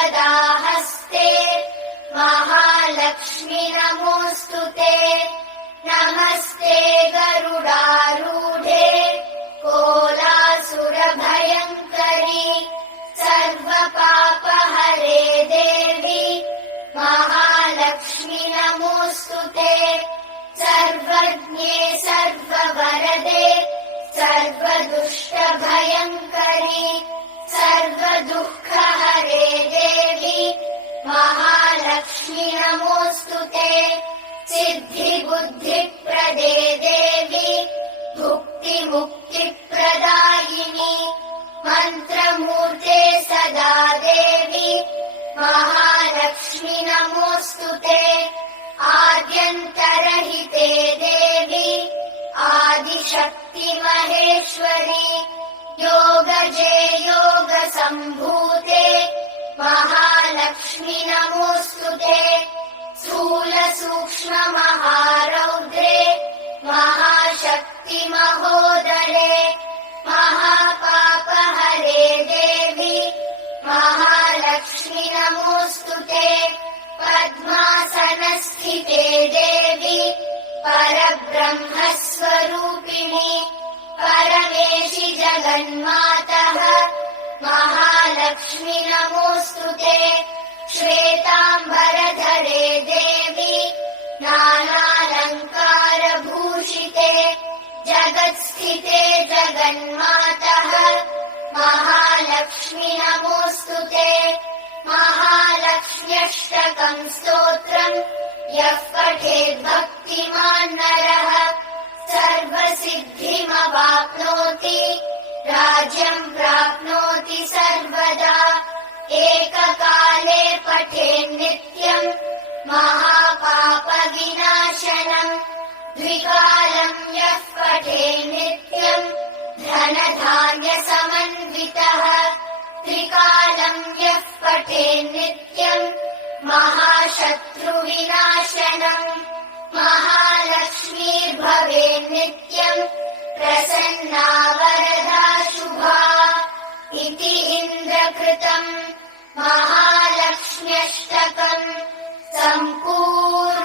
सर्वदा हस्ते महालक्ष्मी नमोऽस्तुते। नमस्ते गरुडारूढे कोलासुरभयङ्करी सर्वपापहरे देवी महालक्ष्मी नमोऽस्तुते। सर्वज्ञे सर्ववरदे सर्वदुष्टभयङ्करी सर्वदुःखहरे देवी महालक्ष्मी नमोऽस्तुते। सिद्धिबुद्धिप्रदे देवी भुक्तिमुक्तिप्रदायिनी मन्त्रमूर्ते सदा देवी महालक्ष्मी नमोऽस्तुते। आद्यन्तरहिते देवी आदिशक्ति महेश्वरी योगजे योगसम्भूते महालक्ष्मी नमोऽस्तुते। स्थूलसूक्ष्म महारौद्रे महाशक्ति महोदरे महापापहरे देवी महालक्ष्मी नमोऽस्तुते। पद्मासनस्थिते देवी परब्रह्मस्वरूपिणी परमेशि जगन्मातः महालक्ष्मी नमोऽस्तुते। श्वेताम्बरधरे देवी नानालङ्कारभूषिते जगत्स्थिते जगन्मातः महालक्ष्मी नमोऽस्तुते। महालक्ष्म्यष्टकम् स्तोत्रम् यः पठेद्भक्तिमान् नरः सर्वसिद्धिमवाप्नोति राज्यम् प्राप्नोति सर्वदा। एककाले पठेन्नित्यम् महापापविनाशनम् द्विकालम् यः पठेन्नित्यम् धनधान्यसमन्वितः त्रिकालम् यः पठेन्नित्यम् महाशत्रुविनाशनम् महालक्ष्मीर्भवेन्नित्यम् प्रसन्ना वरदा शुभा इति इन्द्रकृतम् महालक्ष्म्यष्टकम् सम्पूर्णम्।